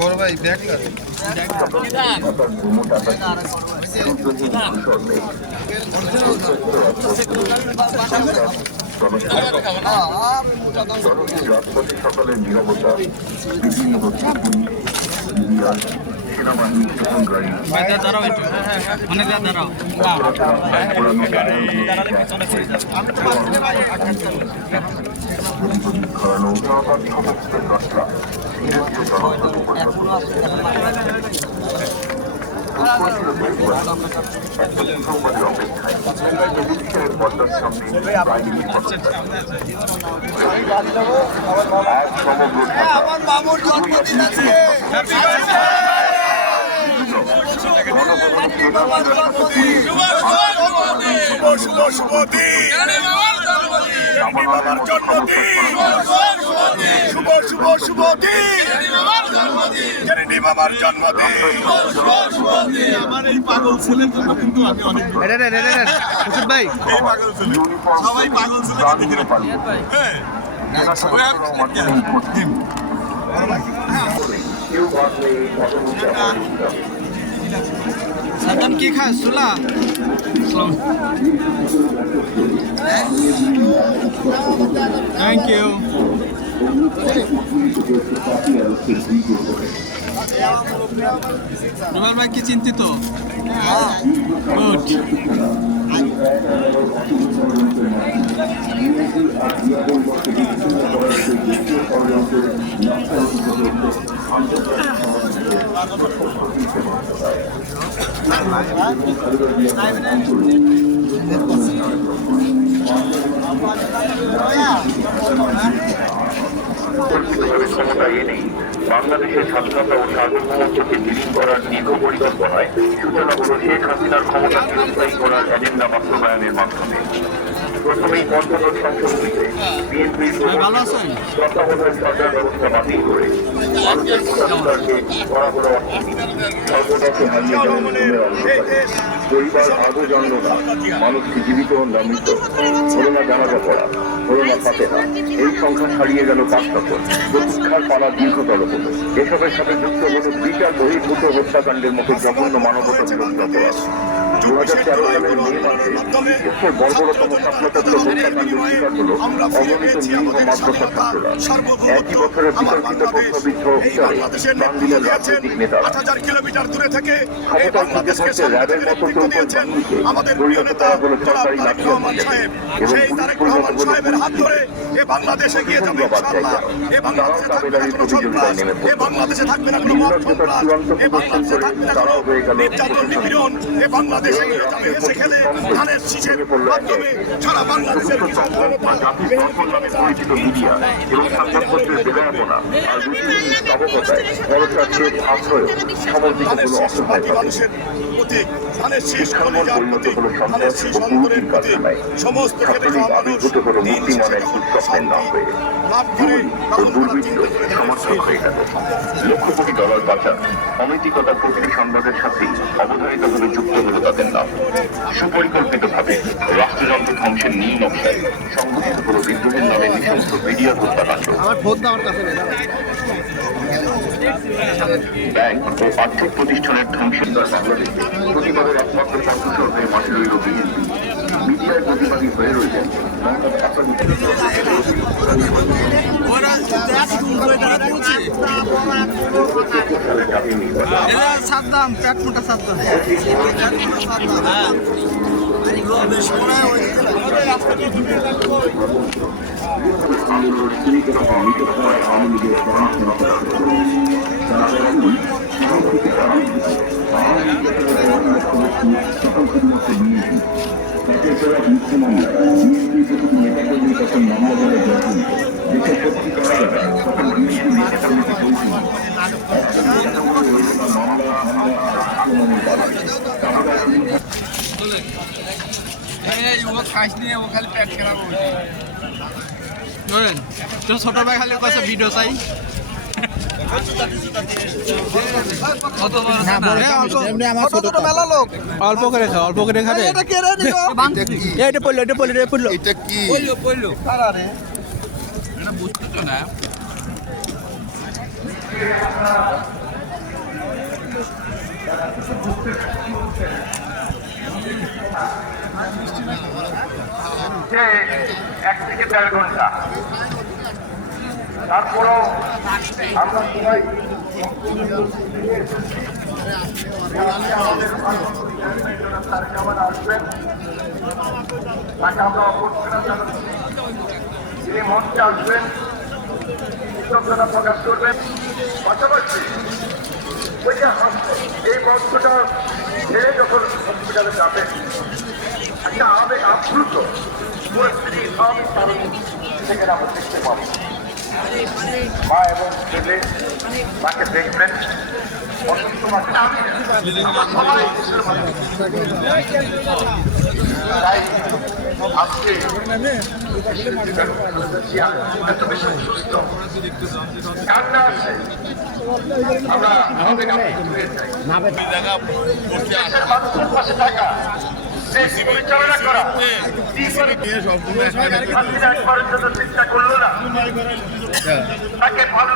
বড় ভাই ব্যাগটা রাজপথে সকালের নিরবতা বিভিন্ন সেনাবাহিনী আমার মামুর জন্মদিন আছে। আমার এই পাগল ছেলের জন্য কিন্তু আমি অনেক ভাই সবাই পাগল ছেলে সাদ্দাম কি খাস সুলা থ্যাংক ইউ রুমাল ভাই কি চিন্তিত গুড ক্ষমতায় এনেই বাংলাদেশের স্বাধীনতা ও সার্বভৌমত্বকে বিলীন করার দীর্ঘ পরিকল্পনায় সূচনা হল শেখ হাসিনার ক্ষমতা চিরস্থায়ী করার এজেন্ডা বাস্তবায়নের মাধ্যমে। প্রথমেই পঞ্চদশ সংসদগুলিতে বিএনপির তত্ত্বাবধায়ক সরকার ব্যবস্থা বাতিল করে ভারতের ভোটাধিকারকে করা হল সর্বদাকে হারিয়ে যাওয়ার অন্ধকারে পরিবার আজও জানল না মানুষকে জীবিত না মৃত হল না জানাজা পড়া হল না ফাতেহা। এই সংখ্যা ছাড়িয়ে গেল 500। প্রতীক্ষার পালা দীর্ঘতর হল। এসবের সাথে যুক্ত হল বিচার বহির্ভূত হত্যাকাণ্ডের মতো জঘন্য মানবতা বিরোধী অপরাধ। 2013 সালের মে মাসে দেশের বর্বরতম শাসনতন্ত্র হত্যাকাণ্ডের শিকার হল অগণিত নিরীহ মাদ্রাসা ছাত্ররা। একই বছরের বিতর্কিত প্রশ্নবিদ্ধ বিচারে প্রাণ দিলেন রাজনৈতিক নেতারা। ক্ষমতার খুঁজে ধরতে র্যাবের মতো চৌকস বাহিনীকে পরিণত করা হল সরকারি লাঠিয়াল হিসেবে এবং পুলিশ পরিণত হল তারাও দাবেদারির প্রতিযোগিতায় নেমে পড়ল। নির্লজ্জতার চূড়ান্ত প্রদর্শন করে তারাও হয়ে গেল পরিচিত মিডিয়া এবং সংবাদপত্রের বেদনাপনা আর রুটিন স্তবকতায় পরচার্যের আশ্রয় সমর্থিত হল অসহায় ভাবে। শিক্ষাঙ্গন পরিণত হল সন্ত্রাস ও কুরুচির কারখানায়। ছাত্রলীগ আবির্ভূত হল মূর্তিমানের দুঃস্বপ্নের নাম হয়ে। দুই ও দুর্বৃত্ত সমর্থক হয়ে গেল। লক্ষ কোটি ডলার পাচার অনৈতিকতা প্রতিটি সংবাদের সাথেই অবধারিত হলে যুক্ত হল তাদের নাম। সুপরিকল্পিতভাবে রাষ্ট্রযন্ত্র ধ্বংসের নীল নকশায় সংঘটিত হল বিদ্রোহের নামে নৃশংস মিডিয়া হত্যাকাণ্ড। ব্যাংক ও আর্থিক প্রতিষ্ঠানের ধ্বংসের বাংলাদেশে প্রতিবাদের একমাত্র কণ্ঠস্বর হয়ে মাঠে রইল বিএনপি। মিডিয়ায় প্রতিবাদী হয়ে রয়েছেন সাদ্দাম পেট মোটা সাদ্দাম মুখ্য মামলা বিএনপি প্রতিটি নেতাকর্মী তখন মামলা দ্বারা জড়িত। দেশের সত্যি করা যাবে তখন বিএনপি নেতাকর্মীকে বলছিল মামলা আক্রমণের বাধা ছোট ভাই খালি ভিডিও চাই অল্প করে খা, অল্প করে খাবে। এটা পড়লো, এটা পড়লো, এটা পড়লো। এটা কি যে 1 থেকে 1.5 ঘন্টা, তারপরও আমরা সবাই আসবেন, তাকে আমরা অভ্যর্থনা জানাচ্ছি। তিনি মঞ্চে আসবেন, কৃতজ্ঞতা প্রকাশ করবেন। পাশাপাশি ওই যে এই মঞ্চটা ছেড়ে যখন হসপিটালে যাবেন, একটা আবেগ আপ্লুত পরিস্থিতি স্বাভাবিক কারণ থেকে আমরা দেখতে পাবো। মা এবং ছেলে মাকে দেখবেন, অসুস্থ মাকে সবাই তাই আজকে এত বেশি সুস্থ কান্না আছে, আমরা আবেগ আপ্লুত হয়ে যাই। দেশের মানুষের পাশে থাকা, দেশ পরিচালনা করা, একবারের জন্য চিন্তা করলো না, তাকে ভালো